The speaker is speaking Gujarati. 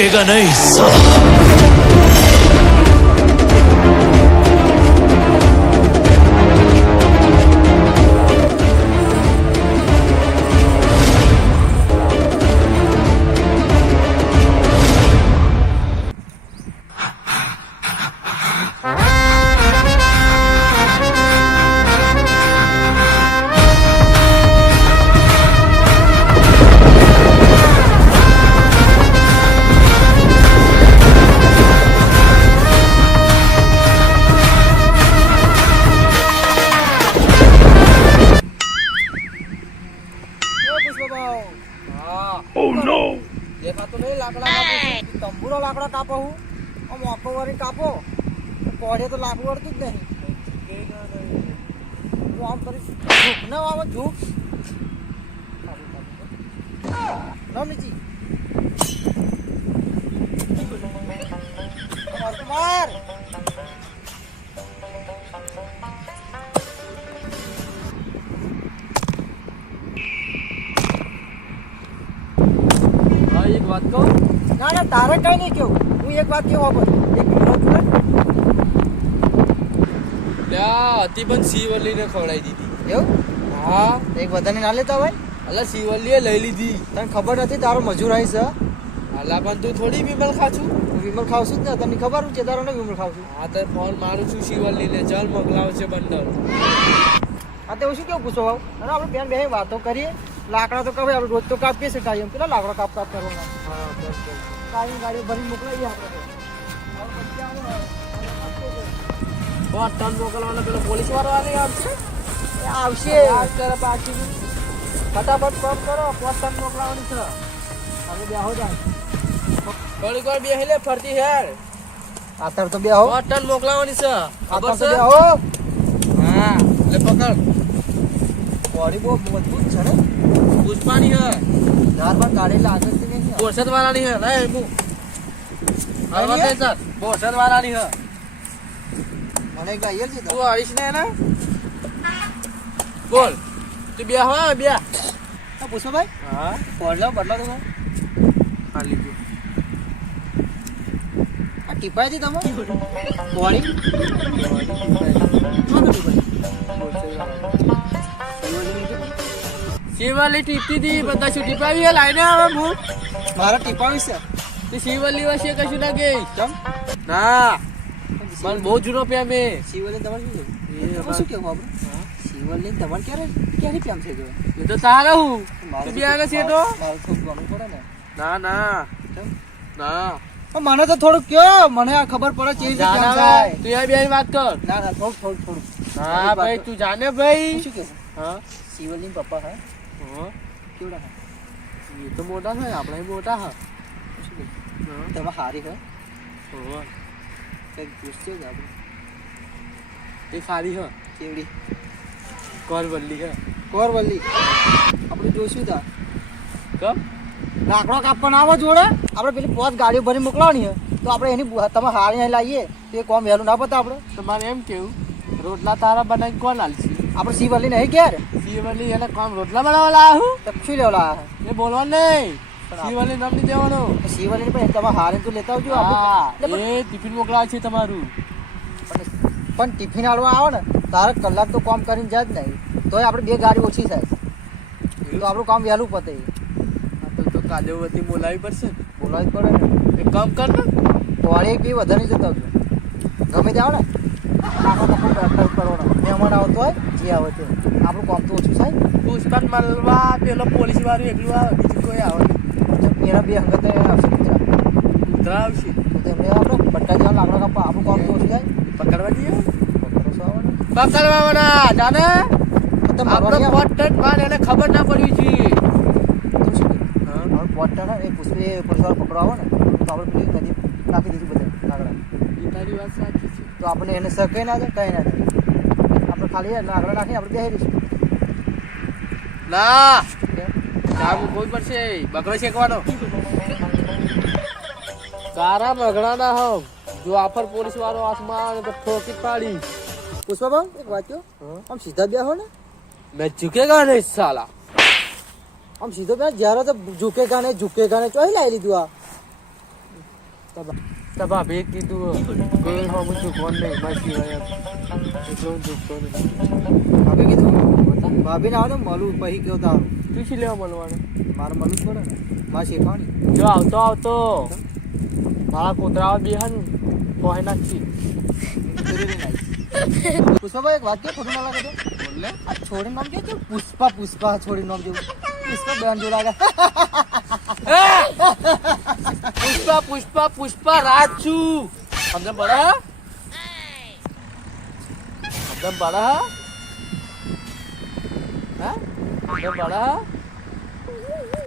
झुकेगा नहीं साला। દેખાતો નહીં લાકડા કાપો તંબુરો લાકડા કાપો હું આમ ઓકો વળી કાપો કોડે તો લાકડું વળતું જ નહીં તો આમ કરી ઝૂક ના આવે ઝૂક રમીજી માર એક વાત કહું ના ના તારે કઈ નહીં કેવું હું એક વાત કેવું આપો એક વિરોધ ને ત્યાં હતી પણ શિવલ્લીને ખવડાવી દીધી એવું હા એક બધાને ના લેતા હોય અલા શિવલ્લીએ લઈ લીધી તને ખબર નથી તારો મજૂર આવી છે અલા પણ તું થોડી વિમલ ખાશું હું વિમલ ખાવ છું જ ને તને ખબર હું ચેતારો ને વિમલ ખાવ છું હા તો ફોન મારું છું શિવલ્લીને ચાલ મોકલાવ છે બંડલ હા તો શું કેવું પૂછો ભાવ અને આપણે બેન બે વાતો કરીએ લાકડા તો કહેવાય આપણે રોજ તો કાપીએ છે કાયમ પેલા લાકડા કાપ કરવાના હા બસ કાયમ ગાડી ભરી મોકલાઈએ આપણે બસ ટન મોકલવાનો પેલો પોલીસ વાળો આવી આવશે એ આવશે અત્યારે બાકી ફટાફટ કામ કરો પોસ્ટન મોકલાવાની છે હવે બે હો જાય થોડી વાર બે લે ફરતી હેર આતર તો બે હો ટન મોકલાવાની છે આતર તો બે હો હા લે પકડ બોડી બહુ મજબૂત છે ને પુષ્પાની હે ધારમાં કાઢી લાગે છે નહીં બોરસદ વાળાની હે લે હું આવા દે સર બોરસદ વાળાની હે મને એક લાયર છે તું આવીશ ને એને બોલ તું બે હો બે તો પૂછો ભાઈ હા બદલો બદલો તો ભાઈ આ લીધું આ ટીપાઈ હતી તમે બોડી શિવલ્લી ટીપતી હતી બધા શું ટીપાવી હે લાઈને આવે હું મારા ટીપાવી છે તે શિવલ્લી વચ્ચે કશું ના ગઈ કેમ ના મને બહુ જૂનો પ્યા મેં શિવલ્લી તમારે શું કેવું શું કેવું આપણે શિવલ્લી તમારે ક્યારે પ્યામ છે એ તો તારે હું તું બે આવે છે તો મારું થોડું ગણવું પડે ને ના ના ના પણ મને તો થોડું કયો મને આ ખબર પડે કેવી રીતે પ્યામ થાય તું યાર બેન વાત કર ના ના થોડું હા ભાઈ તું જાને ભાઈ શું કે હા શિવલ્લી પપ્પા હા હા કેવડા હા એ તો મોટા છે આપણે મોટા હા શું કે તમે હારી હા હા કંઈક પૂછશે જ આપણે એ ખારી હ કેવડી કોરવલ્લી હ કોરવલ્લી આપણે જોઈશું તા કમ લાકડો કાપવાના આવો જોડે આપણે પેલી પોત ગાડીઓ ભરી મોકલાવાની હે તો આપણે એની તમે હારી અહીં લાવીએ તો એ કોમ વહેલું ના પતા આપણે તમારે એમ કેવું રોટલા તારા બનાવી કોણ આલશે આપણે શિવલ્લી નહીં ક્યારે શિવલ્લી એને કોમ રોટલા બનાવવા લાયા હું તો શું લેવલા એ બોલવાનું નહીં શિવલ્લી નામ નહીં દેવાનું શિવલ્લી પણ તમે હારી તો લેતા આવજો હા આપણે એ ટિફિન મોકલાવે છે તમારું પણ ટિફિન આલવા આવો ને તારે કલાક તો કામ કરીને જાય જ નહીં તોય આપણે બે ગાડી ઓછી થાય તો આપણું કામ વહેલું પતે તો કાલે વતી બોલાવી પડશે બોલાવી પડે ને એક કામ કર ને વાળી એક બી વધારે જતા આવજો ગમે તે આવે ને કાકા કરવાનો મહેમાન આવતો હોય જે આવે તે આપણું કામ તો ઓછું થાય પુષ્પાન મળવા પેલો પોલીસ વાળું એકલું આવે બીજું કોઈ આવે એના બે હંગત આવશે કૂતરા આવશે તો તેમને આપણે બટકા જેવા લાકડા કાપવા આપણું કામ તો ઓછું થાય પકડવા દઈએ પકડો આવે ને પકડવાના જાને તો આપણો પોટ પાન એને ખબર ના પડવી જોઈએ પોટા એ પુષ્પે પોલીસ વાળા પકડવા આવે ને તો આપણે પેલી નદી નાખી દીધું બધા લાકડા એ તારી વાત સાચી છે તો આપણે એને સકાઈ ના જાય કઈ ના જાય આપણે ખાલી લાકડા નાખીને આપણે બેસી દઈશું ના કામ કોઈ પડશે બકરો શેકવાનો તારા મગડાના હો જો આફર પોલીસ વાળો આસમાં આવે તો ઠોકી પાડી પુષ્પા એક વાત કહો આમ સીધા બે હો ને मैं झुकेगा नहीं साला આમ સીધો બે જ્યારે તો ઝૂકેગા ને ચોહી લાવી લીધું આ તો ભાભીએ કીધું કોઈ હમું ચૂકવાનું નહીં મારી સિવાય એમ. એટલે હું ચૂકતો નહીં. ભાભી કીધું ભાભીને આવે તો મળું પછી કેવું તારું તું શી લેવા મળવાનું? મારે મળવું જ પડે ને મારે શેઠવાની જો આવતો મારા કૂતરાઓ બેહન કોઈ નાખી. પુષ્પાભાઈ એક વાત કે ખોટું ના લાગે તો બોલે આ છોડી નામ કે પુષ્પા છોડી નામ જેવું પુષ્પા બેન જો લાગે પુષ્પા રાજ છું. સમજ પડે? સમજ પડે? હા સમજ પડે?